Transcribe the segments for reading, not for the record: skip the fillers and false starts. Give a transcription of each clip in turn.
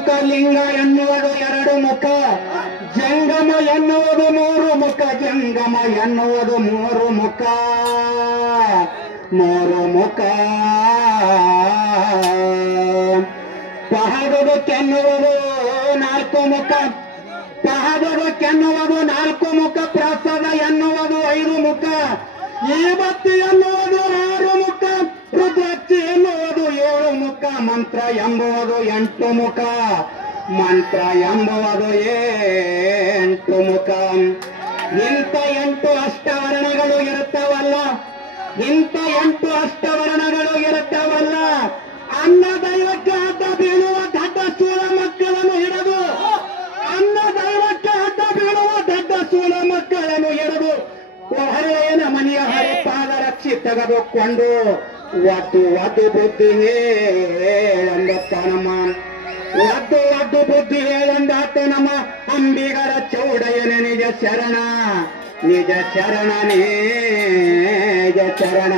ಮುಖ, ಲಿಂಗ ಎನ್ನುವುದು ಎರಡು ಮುಖ, ಜಂಗಮ ಎನ್ನುವುದು ಮೂರು ಮುಖ, ಜಂಗಮ ಎನ್ನುವುದು ಮೂರು ಮುಖ, ಮೂರು ಮುಖ. ಪಹದಕ್ಕೆನ್ನುವುದು ನಾಲ್ಕು ಮುಖ, ಪಹದಕ್ಕೆನ್ನುವುದು ನಾಲ್ಕು ಮುಖ, ಪ್ರಸಾದ ಎನ್ನುವುದು ಐದು ಮುಖ, ಈವತ್ತು ಎನ್ನುವುದು ಆರು ಮುಖ, ರುದ್ರಾಕ್ಷಿ ಎನ್ನುವುದು ಏಳು ಮುಖ, ಮಂತ್ರ ಎಂಬುವುದು ಎಂಟು ಮುಖ, ಮಂತ್ರ ಎಂಬುವುದು ಎಂಟು ಮುಖ. ಇಂಥ ಎಂಟು ಅಷ್ಟವರ್ಣಗಳು ಇರುತ್ತವಲ್ಲ, ಇಂಥ ಎಂಟು ಅಷ್ಟವರ್ಣಗಳು ಇರುತ್ತವಲ್ಲ, ಅನ್ನ ದೈವಕ್ಕೆ ಅಡ್ಡ ಬೀಳುವ ದಡ್ಡ ಸೂಳ ಮಕ್ಕಳನ್ನು ಹಿಡಿದು, ಅನ್ನ ದೈವಕ್ಕೆ ಅಡ್ಡ ಬೀಳುವ ದಡ್ಡ ಸೂಳ ಮಕ್ಕಳನ್ನು ಹಿಡಿದು ಹೊರಳೆಯನ ಮನೆಯ ಹರಿಪಾದ ರಕ್ಷಿ ತೆಗೆದುಕೊಂಡು ಒದ್ದು ಒದ್ದು ಬುದ್ಧಿ ಹೇಳಂದತ್ತ ನಮ್ಮ, ಒದ್ದು ಒದ್ದು ಬುದ್ಧಿ ಹೇಳಂದಾತ ನಮ್ಮ ಅಂಬಿಗರ ಚೌಡಯ್ಯನ ನಿಜ ಶರಣ, ನಿಜ ಶರಣ, ನಿಜ ಶರಣ.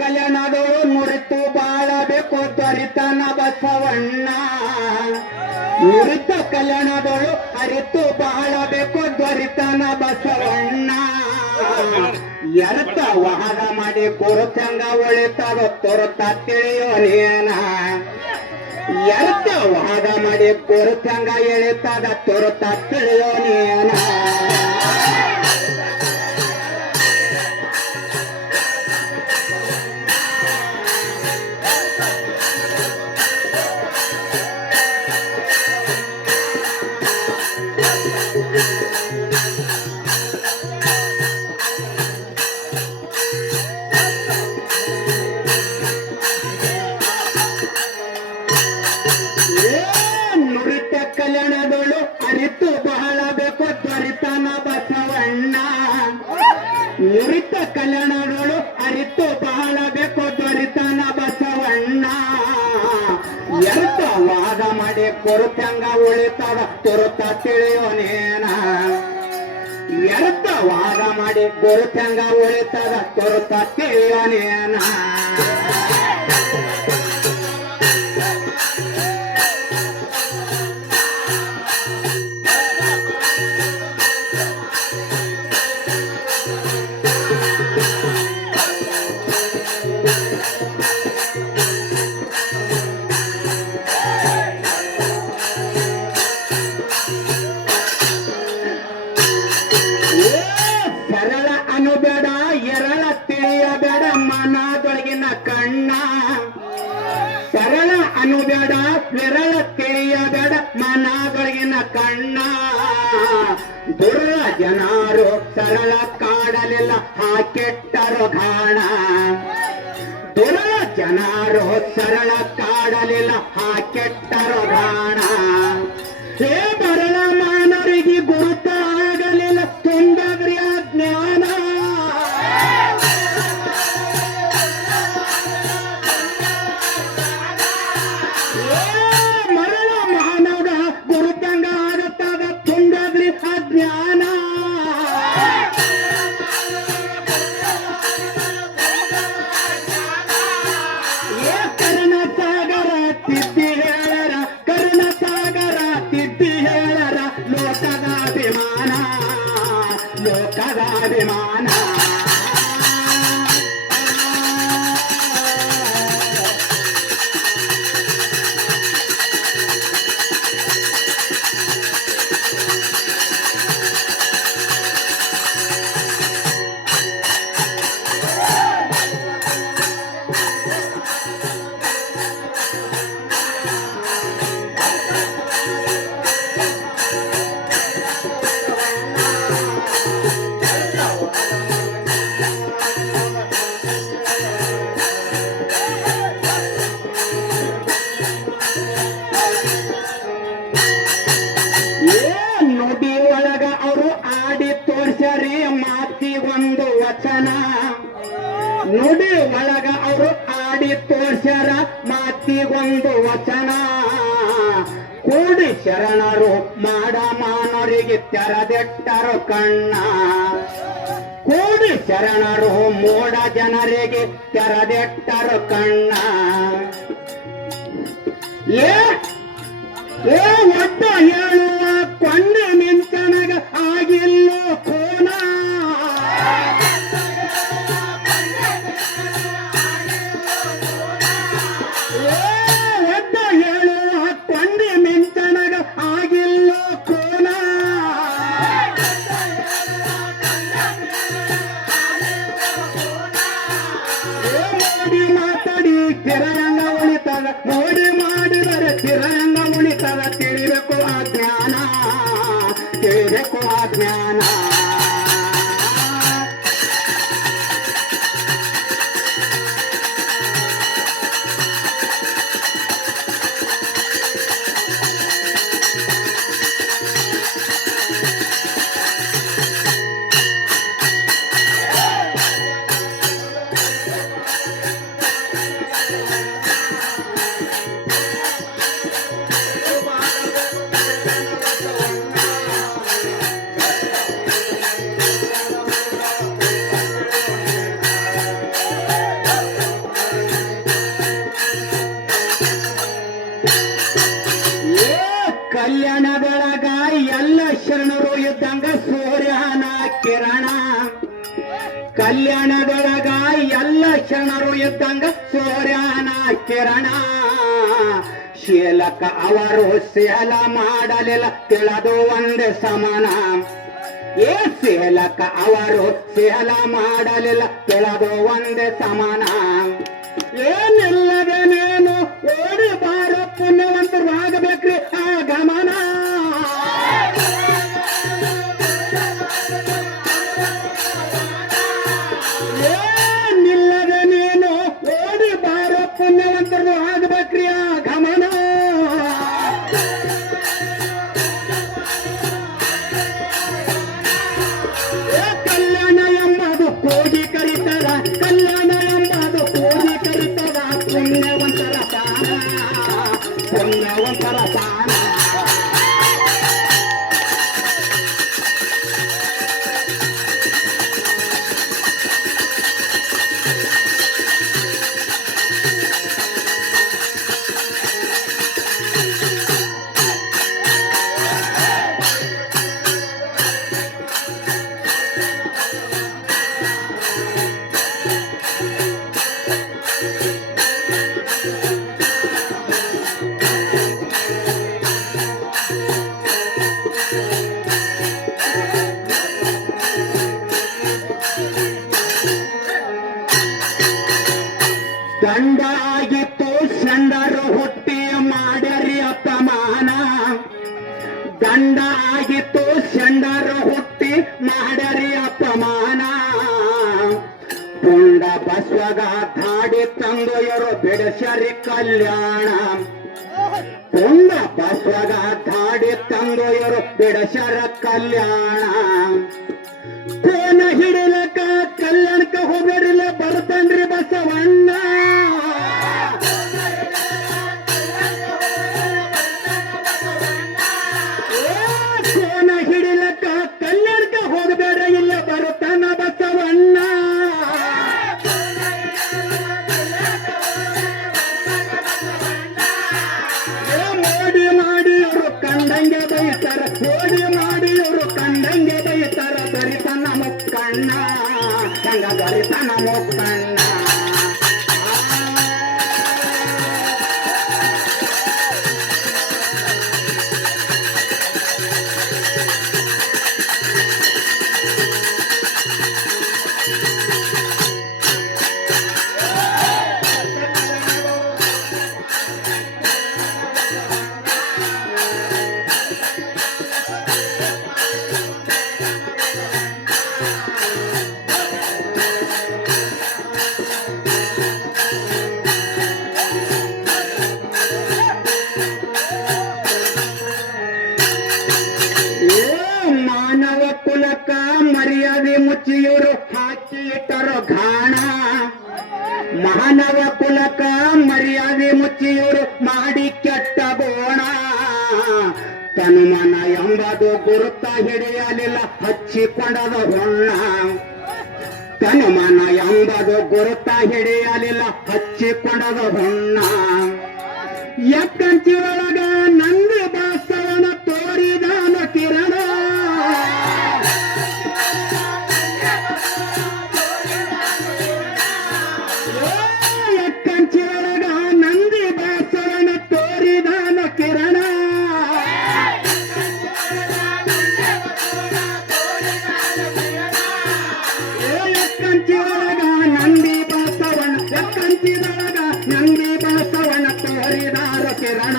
ಕಲ್ಯಾಣದೋಳು ನುರಿತು ಬಾಳಬೇಕು ತ್ವರಿತನ ಬಸವಣ್ಣ, ನುರಿತ ಕಲ್ಯಾಣದೋಳು ಅರಿತು ಬಾಳಬೇಕು ತ್ವರಿತನ ಬಸವಣ್ಣ. ಎರತ ವಾದ ಮಾಡಿ ಕುರುತಂಗ ಒಳಿತದ ತುರುತ ತಿಳಿಯೋನೇನ, ಎರತ ವಾದ ಮಾಡಿ ಕುರುತಂಗ ಎಳಿತದ ತುರುತ ತಿಳಿಯೋನೇನ. ನುರಿತ ಕಲ್ಯಾಣದೋಳು ಅರಿತು ಬಹಳ ಬೇಕು ತ್ವರಿತನ ಬಸವಣ್ಣ, ನುರಿತ ಕಲ್ಯಾಣದೋಳು ಅರಿತು ಬಹಳ ಬೇಕು ತ್ವರಿತನ ಬಸವಣ್ಣ. ಎರತ ವಾದ ಮಾಡಿ ಕುರುತಂಗ ಉಳಿತದ ತುರುತ ತಿಳಿಯೋನೇನ, ಎರತ ವಾದ ಮಾಡಿ ಕುರುತಂಗ ಉಳಿತದ ತುರುತ ತಿಳಿಯೋನೇನ. ಸರಳ ಅನುಬೇಡ ಎರಳ ತಿಳಿಯಬೇಡ ಮನದೊಳಗಿನ ಕಣ್ಣ, ಸರಳ ಅನುಬೇಡ ವಿರಳ ತಿಳಿಯಬೇಡ ಮನದೊಳಗಿನ ಕಣ್ಣ. ದುರ್ರ ಜನರು ಸರಳ ಕಾಡಲಿಲ್ಲ ಹಾಕೆಟ್ಟರು ಘಾಣ, ದುರ್ರ ಜನರು ಸರಳ ಕಾಡಲಿಲ್ಲ ಹಾಕೆಟ್ಟರು ಘಾಣ. ಹೇ ಬರಳ ಮಾನವರಿಗೆ ಗುರುತ ಆಗಲಿಲ್ಲ ತುಂಡಗ್ರಿಯ ಜ್ಞಾನ, ಮರಳ ಮಾನವ ಗುರುತಂಗ ಆಗುತ್ತದ ತುಂಡಗ್ರಿ ಅಜ್ಞಾನ. ಕರ್ಣ ಸಾಗರ ತಿದ್ದಿ ಹೇಳರ, ಕರ್ಣ ಸಾಗರ ತಿದ್ದಿ ಹೇಳರ, ಲೋಕದ ಅಭಿಮಾನ, ಲೋಕದ ಅಭಿಮಾನ. ಮಾತಿಗೊಂದು ವಚನ ಕೂಡಿ ಶರಣರು ಮಾಡ ಮಾನವರಿಗೆ ತೆರೆದಿಟ್ಟರು ಕಣ್ಣ ಕೂಡಿ ಶರಣರು ಮೋಡ ಜನರಿಗೆ ತೆರೆದಿಟ್ಟರು ಕಣ್ಣ ಏ ಒಟ್ಟ ಹೇಳುವ ಕೊಂಡೆ ನಿಂತನಗ ಆಗಿಲ್ಲೋ ಕೋನ ಒಟ್ಟ ಹೇಳುವ ಕೊಂಡೆ ನಿಂತನಗ ಆಗಿಲ್ಲೋ ಕೋನ ನೋಡಿ ಮಾತಾಡಿ ತಿರಂಗ ಉಳಿತದ ನೋಡಿ ಮಾಡಿದರೆ ತಿರಂಗ ಉಳಿತದ ತಿಳಿಬೇಕು ಆ ಜ್ಞಾನ ತಿಳಿಬೇಕು ಆ ಜ್ಞಾನ ಕಲ್ಯಾಣದೊಳಗ ಎಲ್ಲ ಶರಣರು ಇದ್ದಂಗ ಸೂರ್ಯನ ಕಿರಣ ಕಲ್ಯಾಣದೊಳಗ ಎಲ್ಲ ಶರಣರು ಇದ್ದಂಗ ಸೂರ್ಯನ ಕಿರಣ ಶೀಲಕ ಅವರು ಸೇಲ ಮಾಡಲಿಲ್ಲ ತಿಳಿದು ಒಂದೇ ಸಮಾನ ಏ ಶೀಲಕ ಅವರು ಸೇಲ ಮಾಡಲಿಲ್ಲ ತಿಳಿದು ಒಂದೇ ಸಮಾನ ಏನಿಲ್ಲದೆ ನೀನು ಓಡಿ ಬಾರ ಪುಣ್ಯವಂತರು ಆಗಬೇಕ್ರಿ ಆ ಗಮನ ಏನಿಲ್ಲದೆ ನೀನು ಓಡಿ ಬಾರ ಪುಣ್ಯವಂತರು ಆಗಬೇಕ್ರಿ ಆ ಗಮನ ಕಲ್ಯಾಣ ಎಂಬುದು ಕೋಡಿ ಕರಿತದ ಕಲ್ಯಾಣ ಎಂಬುದು ಕೋಡಿ ಕರಿತದ ಪುಣ್ಯವಂತರ ತಾನ ಪುಣ್ಯವಂತರ ತಾನ ದಂಡ ಆಗಿತ್ತು ಚಂಡರು ಹುಟ್ಟಿ ಮಾಡ್ಯರಿ ಅಪಮಾನ ದಂಡ ಆಗಿತ್ತು ಚಂಡರು ಹುಟ್ಟಿ ಮಾಡ್ಯರಿ ಅಪಮಾನ ಪುಂಡ ಬಸವಗ ಧಾಡಿ ತಂದೊಯರು ಬಿಡಸರಿ ಕಲ್ಯಾಣ ಪುಂಡ ಬಸವಗ ಧಾಡಿ ತಂದೊಯರು ಬಿಡಸರ ಕಲ್ಯಾಣ ಕೋನ ಹಿಡಿಲಕ ಕಲ್ಯಾಣಕ ಹೋಗರಿಲ್ಲ ಬರ್ತನ್ರಿ ಬಸವಣ್ಣ ಕೋನ ಹಿಡಿಲಕ ಕಲ್ಯಾಣಕ ಹೋಗಬೇಡ ಇಲ್ಲ ಬರುತ್ತಾನ ಬಸವಣ್ಣ ಮೋಡಿ ಮಾಡಿ ಅವರು ಕಂಡಂಗೆ ಬೈತಾರ ಮೋಡಿ ಮಾಡಿ ಅವರು ಕಂಡಂಗೆ ಬೈತಾರ ದರಿತನ ಮುಕ್ಕಣ್ಣ ಹಂಗ ದರಿತನ ಮುಕ್ಕಣ್ಣ ಮಾನವ ಕುಲಕ ಮರ್ಯಾದೆ ಮುಚ್ಚಿಯವರು ಹಾಕಿ ಇಟ್ಟರು ಘಾಣ ಮಾನವ ಕುಲಕ ಮರ್ಯಾದೆ ಮುಚ್ಚಿಯವರು ಮಾಡಿ ಕೆಟ್ಟ ಗೋಣ ತನುಮನ ಎಂಬುದು ಗುರುತ ಹಿಡಿಯಲಿಲ್ಲ ಹಚ್ಚಿಕೊಂಡದ ಹೊಣ್ಣ ತನುಮನ ಎಂಬುದು ಗುರುತ ಹಿಡಿಯಲಿಲ್ಲ ಹಚ್ಚಿಕೊಂಡದ ಹೊಣ್ಣ ಎಕ್ಕಂಚಿ ಒಳಗ ನಂದಿ ಬಾಸ್ತವನ ತೋರಿದಾನ ಕಿರಣ ಎಕ್ಕಂಚಿ ಒಳಗ ನಂದಿ ಬಾಸ್ತವನ ತೋರಿದಾನ ಕಿರಣ ಎಕ್ಕಂಚಿ ಒಳಗ ನಂದಿ ಬಾಸ್ತವನ ಎಕ್ಕಂಚಿ ಒಳಗ ನಂದಿ ಬಾಸ್ತವನ ತೋರಿದಾರ ಕಿರಣ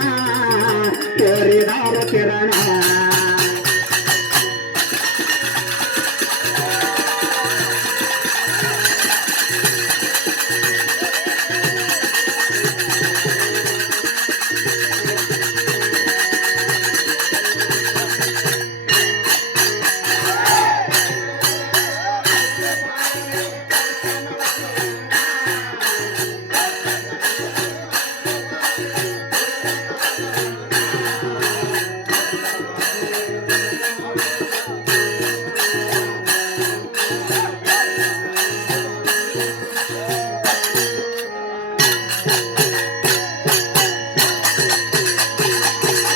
ತೋರಿದಾರ ಕಿರಣ